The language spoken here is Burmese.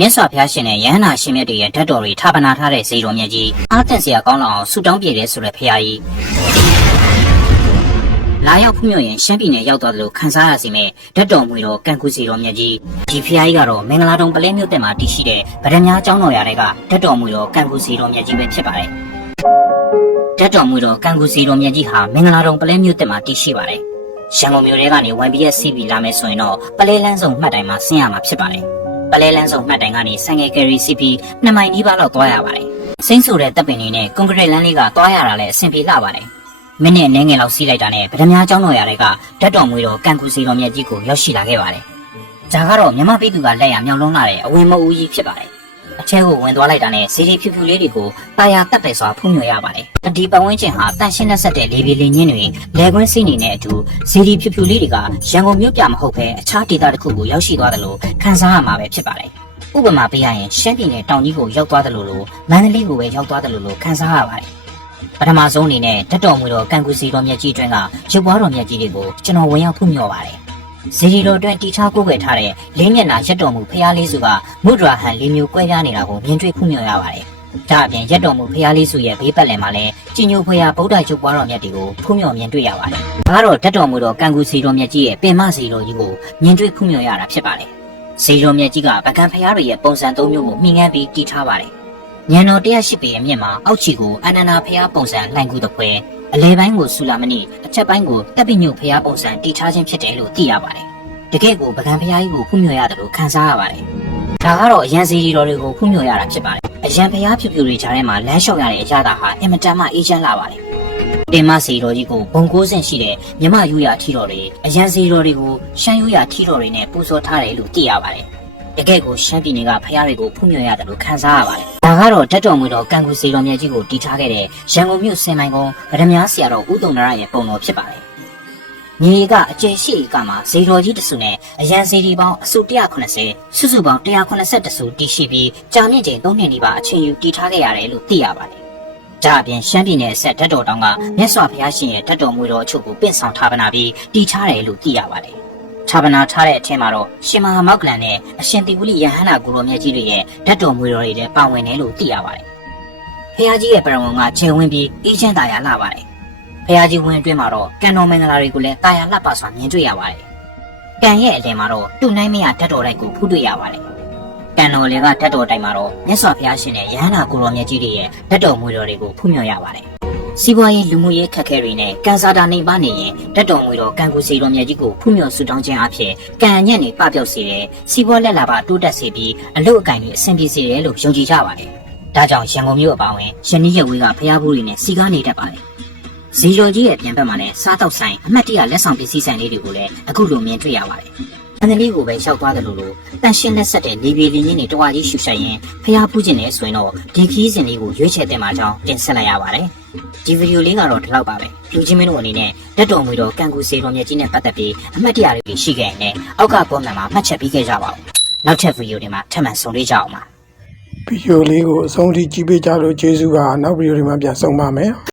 မြတ်စွာဘုရားရှင်နဲ့ယဟန္တာရှင်မြတ်တွေရဲ့ဓာတ်တော်တွေထာပနာထားတဲ့ဇေတော်မြတ်ကြီးအားတန်စရာကောင်းလောက်အောင်ဆူတောင်းပြေတယ်ဆိုတဲ့ဖရာကြီးလာရောက်ဖူးမြော်ရင်ရှမ်းပြည်နယ်ရောက်သွားတယ်လို့ခန်းစားရစီမဲ့ဓာတ်တော်မူတော်ကံကူဇေတော်မြတ်ကြီးဒီဖရာကြီးကတော့မင်္ဂလာတုံပလဲမြို့တက်မှာတည်ရှိတဲ့ဗဒမြားကျောင်းတော်ရာတွေကဓာတ်တော်မူတော်ကံကူဇေတော်မြတ်ကြီးပဲဖြစ်ပါတယ်ဓာတ်တော်မူတော်ကံကူဇေတော်မြတ်ကြီးဟာမင်္ဂလာတုံပလဲမြို့တက်မှာတည်ရှိပါတယ်ရန်ကုန်မြို့ထဲကနေ YBS CB လာမယ်ဆိုရင်တော့ပလဲလန်းစုံမှတ်တိုင်မှာဆင်းရမှာဖြစ်ပါတယ်ပလဲလန်းစုံမှတ်တိုင်ကနေဆိုင်ငယ်ကယ်ရီ CP 2မိုင်နီးပါးလောက်သွားရပါတယ်စိမ့်ဆိုတဲ့တပ်ပင်တွေနဲ့ကွန်ကရစ်လမ်းလေးကသွားရတာလည်းအဆင်ပြေလှပါတယ်မိနစ်အနည်းငယ်လောက်စီးလိုက်တာနဲ့ဗဒမြားကျောင်းတော်ရာတွေကဓာတ်တော်မူတော်ကံကူစီတော်မြတ်ကြီးကိုရောက်ရှိလာခဲ့ပါတယ်ဒါကတော့မြမပိတုကလက်ရမြောက်လုံးလာတဲ့အဝင်မအူကြီးဖြစ်ပါတယ်အချဲကိုဝင်သွားလိုက်တာနဲ့စီဒီဖြူဖြူလေးတွေကိုတာယာတက်တယ်စွာဖုံးမြွယ်ရပါတယ်ဒီပတ်ဝန်းကျင်ဟာတန်ရှင်းလက်ဆက်တဲ့လေပြေလင်းချင်းတွေလဲခွင်းစီးနေတဲ့အတူစီဒီဖြူဖြူလေးတွေကရန်ကုန်မြို့ပြမဟုတ်ဘဲအခြားဒေသတစ်ခုကိုရောက်ရှိသွားတယ်လို့ခန်းစားရမှာပဲဖြစ်ပါတယ်ဥပမာပေးရရင်ရှမ်းပြည်နယ်တောင်ကြီးကိုရောက်သွားတယ်လို့မန္တလေးကိုပဲရောက်သွားတယ်လို့ခန်းစားရပါတယ်ပထမဆုံးအနေနဲ့ဓာတ်တော်မူတော်ကံကူစီတော်မြတ်ကြီးအတွင်းကရုပ်ပွားတော်မြတ်ကြီးတွေကိုကျွန်တော်ဝင်ရောက်ဖုံးမြှော်ပါတယ်ဇီရီတော်အတွက်တီချာကိုယ်ွယ်ထားတဲ့လေးမျက်နှာရက်တော်မူဖျားလေးစုကမုဒရာဟန်လေးမျိုးကွဲပြားနေတာကိုမြင်တွေ့ဖုံးမြှော်ရပါတယ်ဒါအပြင်ရက်တော်မူဖျားလေးစုရဲ့ဘေးပတ်လည်မှာလည်းကြည်ညိုဖွယ်ရာဗုဒ္ဓရုပ်ပွားတော်မြတ်တွေကိုဖုံးမြှော်မြင်တွေ့ရပါတယ်ဒါကတော့ဓာတ်တော်မူတော်ကံကူစီတော်မြတ်ကြီးရဲ့ပင်မစီတော်ကြီးကိုမြင်တွေ့ဖုံးမြှော်ရတာဖြစ်ပါတယ်ဇီတော်မြတ်ကြီးကဗကံဖျားတွေရဲ့ပုံစံ၃မျိုးကိုမှီငန်းပြီးတည်ထားပါတယ်ညံတော်108ပေအမြင့်မှာအောက်ခြေကိုအနန္ဒာဖျားပုံစံလှိုင်ကူတပွဲအလဲပိုင်းကိုဆူလာမဏိအချက်ပိုင်းကိုတပ်ပိညုဖျားပုံစံတည်ထားခြင်းဖြစ်တယ်လို့သိရပါတယ်တကယ့်ကိုပကံဖျားကြီးကိုဖုံးမြှော်ရတယ်လို့ခန်းစားရပါတယ်ဒါကတော့အရန်စီရီတော်တွေကိုဖုံးမြှော်ရတာဖြစ်ပါတယ်အရန်ဖျားဖြူဖြူတွေကြားထဲမှာလမ်းလျှောက်ရတဲ့အရာသာဟာအင်မတန်မှအေးချမ်းလာပါတယ်တင်မစီတော်ကြီးကိုဘုံ9ဆင့်ရှိတဲ့မြမယူရထီတော်တွေအရန်စီတော်တွေကိုရှမ်းယူရထီတော်တွေနဲ့ပူဇော်ထားတယ်လို့သိရပါတယ်တကယ့်ကိုရှမ်းပြည်နယ်ကဖျားတွေကိုဖုံးမြှော်ရတယ်လို့ခန်းစားရပါတယ်ဒါကတော့ဓာတ်တော်မူတော်ကံကူစီတော်မြတ်ကြီးကိုတည်ထားခဲ့တဲ့ရန်ကုန်မြို့စင်မိုင်ကုန်းဗဒမြားဆရာတော်ဦးတုံနရရဲ့ပုံတော်ဖြစ်ပါတယ်မြေကအကျယ်ရှိဧကမှာဇေတော်ကြီးတစုနဲ့အရန်ဇေဒီပေါင်းအစု190စုစုပေါင်း181စုတည်ရှိပြီးကြာမြင့်ချိန်3နှစ်နီးပါးအချိန်ယူတည်ထားခဲ့ရတယ်လို့သိရပါတယ်ဒါအပြင်ရှမ်းပြည်နယ်အဆက်ဓာတ်တော်တောင်ကမြတ်စွာဘုရားရှင်ရဲ့ဓာတ်တော်မူတော်အချုပ်ကိုပင့်ဆောင်ထားပနာပြီးတည်ထားတယ်လို့သိရပါတယ်ထာပနာထားတဲ့အထက်မှာတော့ရှင်မဟာမောက္ကလန်နဲ့အရှင်တိဝလိယဟန္တာကိုရောမြတ်ကြီးတွေရဲ့ဓာတ်တော်မူတော်တွေလည်းပါဝင်တယ်လို့သိရပါတယ်။ဖះကြီးရဲ့ပရဝံကခြေဝင်းပြီးအေးချမ်းသာယာလှပါတယ်။ဖះကြီးဝင်းအတွင်းမှာတော့ကံတော်မင်္ဂလာတွေကိုလည်းတာယာလှပစွာမြင်တွေ့ရပါတယ်။ကံရဲ့အလယ်မှာတော့တူနိုင်မရဓာတ်တော်တိုက်ကိုဖူးတွေ့ရပါတယ်။ကံတော်လေကဓာတ်တော်တိုက်မှာတော့မြတ်စွာဘုရားရှင်နဲ့ယဟန္တာကိုရောမြတ်ကြီးတွေရဲ့ဓာတ်တော်မူတော်တွေကိုဖူးမြော်ရပါတယ်။စီးပွားရေးလူမှုရေးခက်ခဲတွေနဲ့ကံစားတာနေပါနေရင်ဓာတ်တော်မူတော်ကံကူစီတော်မြတ်ကြီးကိုဖူးမြော်ဆုတောင်းခြင်းအဖြစ်ကံညံ့နေပပျောက်စေတယ်စီးပွားလက်လာပါတိုးတက်စေပြီးအလုတ်အကင်တွေအဆင်ပြေစေတယ်လို့ယုံကြည်ကြပါတယ်ဒါကြောင့်ရန်ကုန်မြို့အပါအဝင်ရနီးရဝေးကဖျားဘူးတွေနဲ့စီကားနေတတ်ပါတယ်ဇီတော်ကြီးရဲ့ပြန်ဘက်မှာလည်းစားတောက်ဆိုင်အမှတ်တရလက်ဆောင်ပစ္စည်းဆိုင်လေးတွေကိုလည်းအခုလိုမြင်တွေ့ရပါတယ်အန်ဒလီကိုပဲရောက်သွားတယ်လို့တန်ရှင်းလက်ဆက်တဲ့နေပြည်တော်ကြီးနဲ့တဝါကြီးရှူရှိုက်ရင်ဖျားဖူးခြင်းနဲ့ဆိုရင်တော့ဒီခီးစဉ်လေးကိုရွေးချယ်တင်ပါကြောင်းတင်ဆက်လိုက်ရပါတယ်ဒီဗီဒီယိုလေးကတော့ဒီလောက်ပါပဲလူချင်းမင်းတို့အနေနဲ့ဓာတ်တော်မူတော်ကံကူစေတော်မြတ်ကြီးနဲ့ပတ်သက်ပြီးအမှတ်တရတွေရှိခဲ့ရင်အောက်ကကွန်မန့်မှာမှတ်ချက်ပေးခဲ့ကြပါဦးနောက်ထပ်ဗီဒီယိုတွေမှာထပ်မံဆုံတွေ့ကြအောင်ပါဗီဒီယိုလေးကိုအဆုံးထိကြည့်ပေးကြလို့ကျေးဇူးပါနောက်ဗီဒီယိုတွေမှာပြန်ဆုံပါမယ်